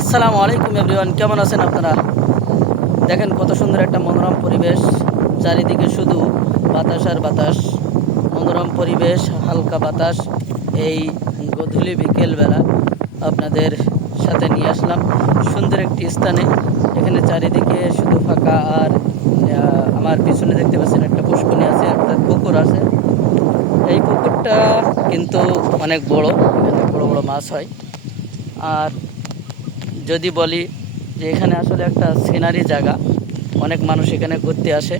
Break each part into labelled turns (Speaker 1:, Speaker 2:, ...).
Speaker 1: আসসালামু আলাইকুম এভরিওয়ান, কেমন আছেন আপনারা? দেখেন কত সুন্দর একটা মনোরম পরিবেশ, চারিদিকে শুধু বাতাস আর বাতাস। মনোরম পরিবেশ, হালকা বাতাস, এই গধূলি বিকেলবেলা আপনাদের সাথে নিয়ে আসলাম। সুন্দর একটি স্থানে, এখানে চারিদিকে শুধু ফাঁকা আর আমার পিছনে দেখতে পাচ্ছেন একটা পুষ্করণী আছে, একটা পুকুর আছে। এই পুকুরটা কিন্তু অনেক বড়, এখানে বড় বড় মাছ হয়। আর যদি বলি যে এখানে আসলে একটা সিনারি জায়গা। অনেক মানুষ এখানে ঘুরতে আসে,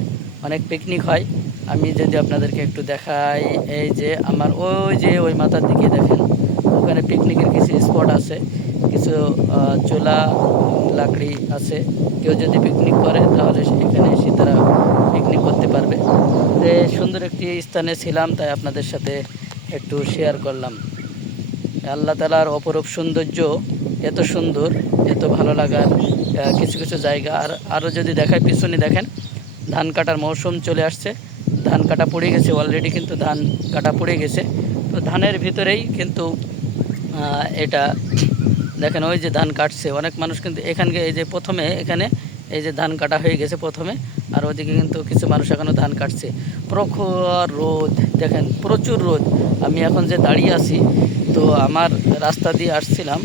Speaker 1: অনেক পিকনিক হয়। আমি যদি আপনাদেরকে একটু দেখাই, এই যে আমার ওই যে ওই মাথার দিকে দেখেন, ওখানে পিকনিকের কিছু স্পট আছে, কিছু চুলা, লাকড়ি আছে। কেউ যদি পিকনিক করে, তাহলে এখানে এসে তারা পিকনিক করতে পারবে। তো সুন্দর একটি স্থানে ছিলাম, তাই আপনাদের সাথে একটু শেয়ার করলাম। আল্লাহ তালার অপরূপ সৌন্দর্য এত সুন্দর, এত ভালো লাগার কিছু কিছু জায়গা। আর আরও যদি দেখায় পিছনে দেখেন, ধান কাটার মৌসুম চলে আসছে। ধান কাটা পড়ে গেছে অলরেডি কিন্তু ধান কাটা পড়ে গেছে। তো ধানের ভিতরেই কিন্তু এটা, দেখেন ওই যে ধান কাটছে। অনেক মানুষ কিন্তু এখানকে, এই যে প্রথমে, এখানে এই যে ধান কাটা হয়ে গেছে প্রথমে, আর ওদিকে কিন্তু কিছু মানুষ এখনও ধান কাটছে। প্রখর রোদ, দেখেন, প্রচুর রোদ। আমি এখন যে দাঁড়িয়ে আছি, তো আমার রাস্তা দিয়ে আসছিলাম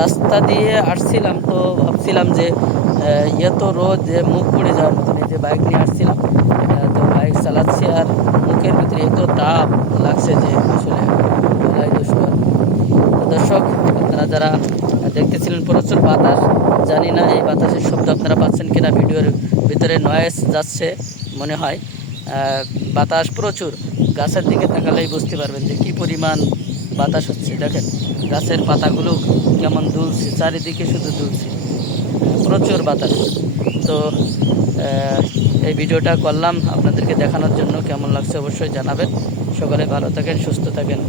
Speaker 1: রাস্তা দিয়ে আসছিলাম তো ভাবছিলাম যে এত রোদ, যে মুখ পড়ে যাওয়ার মতন এই যে বাইক নিয়ে আসছিলাম। তো বাইক চালাচ্ছি আর মুখের ভিতরে এত তাপ লাগছে যে আসলে দর্শক, আপনারা যারা দেখতেছিলেন প্রচুর বাতাস, জানি না এই বাতাসের শব্দ আপনারা পাচ্ছেন কিনা, ভিডিওর ভিতরে নয়েস যাচ্ছে মনে হয়। বাতাস প্রচুর, গাছের দিকে তাকালেই বুঝতে পারবেন যে কী পরিমাণ বাতাস হচ্ছে। দেখেন, গাছের পাতাগুলো কেমন দুলছে, চারিদিকে শুধু দুলছে। প্রচুর বাতাস। তো এই ভিডিওটা করলাম। আপনাদেরকে দেখানোর জন্য কেমন লাগছে অবশ্যই জানাবেন। সকালে ভালো থাকেন, সুস্থ থাকেন।